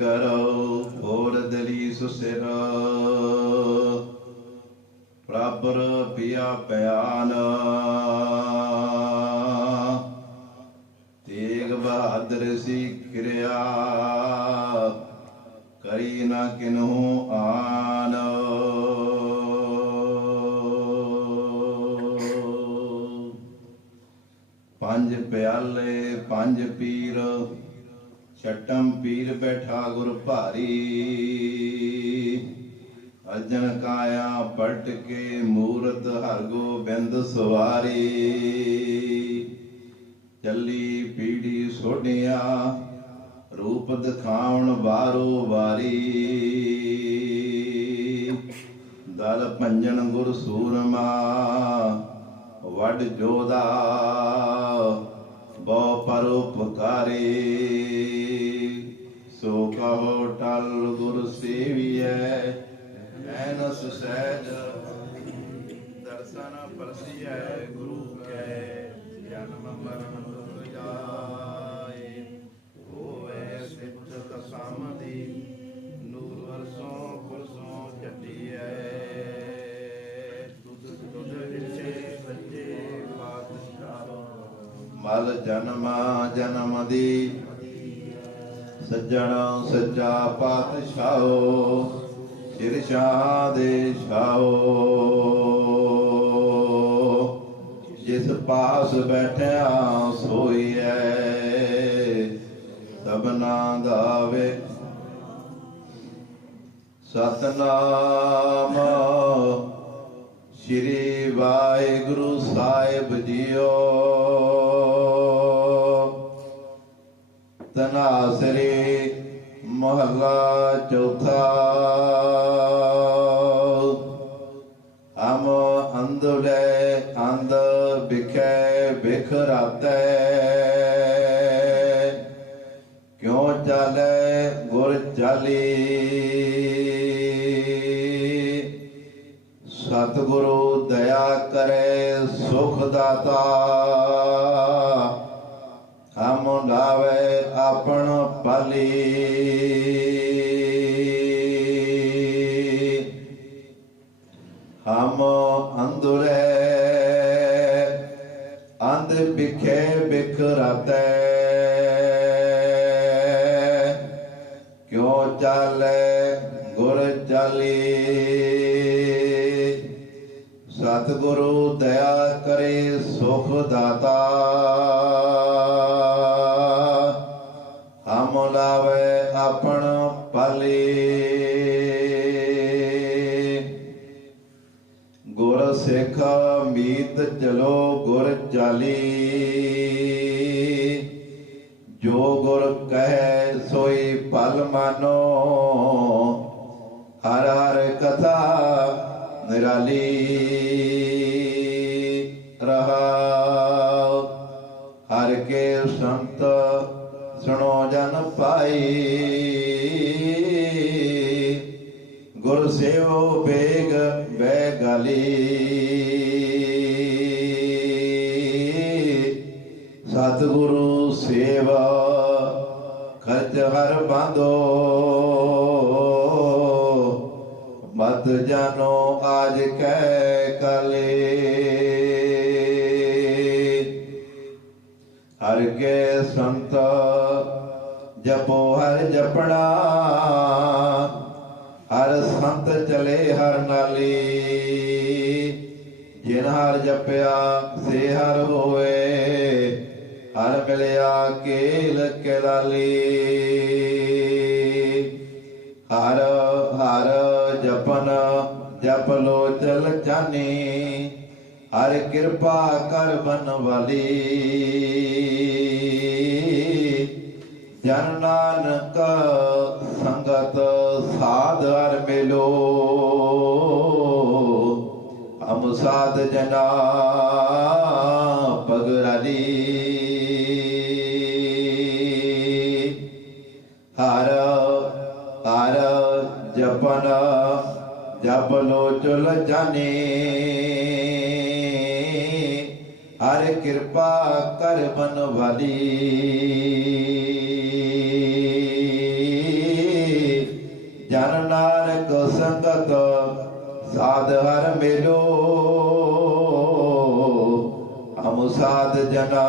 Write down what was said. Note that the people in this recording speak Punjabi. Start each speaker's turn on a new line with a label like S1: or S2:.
S1: ਕਰੋ ਹੋਰ ਦਲੀ ਸੁਸਿਰ। ਪ੍ਰਬਰ ਪਿਆ ਪਿਆਨ। ਤੇਗ ਬਹਾਦਰ ਸੀ ਕਿਰਿਆ ਕਰੀ ਨਾ ਕਿਨਹੂ ਆਨ। ਪੰਜ ਪਿਆਲੇ, ਪੰਜ ਪੀਰ। ਛਟਮ ਪੀਰ ਬੈਠਾ ਗੁਰ ਭਾਰੀ। ਅਜਨ ਕਾਇਆ ਪਟ ਕੇ ਮੂਰਤ ਹਰ ਗੋਬਿੰਦ ਸਵਾਰੀ। ਚੱਲੀ ਪੀੜੀ ਸੋਢਿਆ, ਰੂਪ ਦਿਖਾਉਣ ਬਾਰੋ ਵਾਰੀ। ਦਲ ਪੰਜਨ ਗੁਰ ਸੂਰਮਾ ਵੱਡ ਜੋਦਾ ਬਹੁ ਪਰਉਪਕਾਰੀ। ਸੋ ਕਹੋ ਟਲ ਗੁਰ ਸੇਵੀਐ, ਐਨਸ ਸਹਿਜ ਦਰਸ਼ਨ ਪਰਸੀਐ, ਗੁਰੂ ਕੈ ਜਨਮ ਮਰਨ ਦੁਖ ਜਾਏ। ਹੋਵੇ ਸਿੱਧ ਤਸਮਦੀ ਨੂਰ ਵਰਸੋਂ ਕੁਰਸੋਂ ਚੱਟੀਐ ਤੁਧ ਤੁਧ ਵਿਚੇ ਸੱਚੇ ਪਾਤਸ਼ਾਹ। ਮਲ ਜਨਮਾ ਜਨਮ ਦੀ ਸੱਜਣ ਸੱਚਾ ਪਾਤਸ਼ਾਹੋ ਸਿਰਸ਼ਾ ਦੇ ਛਾਓ। ਜਿਸ ਪਾਸ ਬੈਠਿਆ ਸੋਈ ਐ ਸਭਨਾ ਦਾ ਵੇ ਸਤਨਾਮ ਸ੍ਰੀ ਵਾਹਿਗੁਰੂ ਸਾਹਿਬ ਜੀਓ। ਤਨਾਸਰੀ ਮਹੱਲਾ ਚੌਥਾ। ਹਮ ਅੰਧਲੇ ਅੰਧ ਬਿਖੈ ਬਿਖਰਾਤੈ ਕਿਉ ਚਾਲੈ ਗੁਰ ਚਾਲੀ? ਸਤਿਗੁਰੂ ਦਇਆ ਕਰੇ ਸੁਖ ਦਾਤਾ। ਹਮ ਲਾਵੇ ਆਪਣ ਪਲੀ ਹਮ ਅੰਦੁਰੇ ਅੰਧ ਬਿਖੇ ਬਿਖਰਾਤੈ। ਕਿਉ ਚਾਲੇ ਗੁਰ ਚਾਲੀ? ਸਤਿਗੁਰੂ ਦਇਆ ਕਰੇ ਸੁਖ ਦਾਤਾ। ਆਪਣ ਪਾਲੀ। ਗੁਰ ਸਿੱਖ ਮੀਤ ਚਲੋ ਗੁਰ ਚਾਲੀ। ਜੋ ਗੁਰ ਕਹੈ ਸੋਈ ਪਲ ਮਾਨੋ। ਹਰ ਹਰ ਕਥਾ ਨਿਰਾਲੀ। ਰਹਾ ਸੇਵੋ ਬੇਗ ਬੈ ਗਲੀ ਸਤਿਗੁਰੂ ਸੇਵਾ ਖਰਚ ਹਰ ਬੰਦੋ। ਮਤ ਜਾਨੋ ਆਜ ਕੈ ਕਲੇ। ਹਰ ਕੇ ਸੰਤ ਜਪੋ ਹਰ ਜਪਣਾ। ਸੰਤ ਚਲੇ ਹਰ ਨਾਲੀ। ਜਿਨ ਹਰ ਜਪਿਆ, ਸੇ ਹਰ ਹੋਏ ਹਰ ਮਿਲਿਆ ਕੇਲ ਕੇਲਾਲੀ। ਹਰ ਹਰ ਜਪਨ ਜਪ ਲੋ ਚਲ ਜਾਨੀ। ਹਰ ਕਿਰਪਾ ਕਰ ਬਨ ਵਾਲੀ। ਜਨ ਨਾਨਕ ਸੰਗਤ ਸਾਧ ਹਰ ਮਿਲੋ। ਹਮ ਸਾਧ ਜਨਾ ਪਗਰਾਲੀ ਹਰ ਹਰ ਜਪਨ ਜਪ ਲੋ ਚਲ ਜਾਨੀ। ਹਰ ਕਿਰਪਾ ਕਰ साध हर मेलो। हम साध जना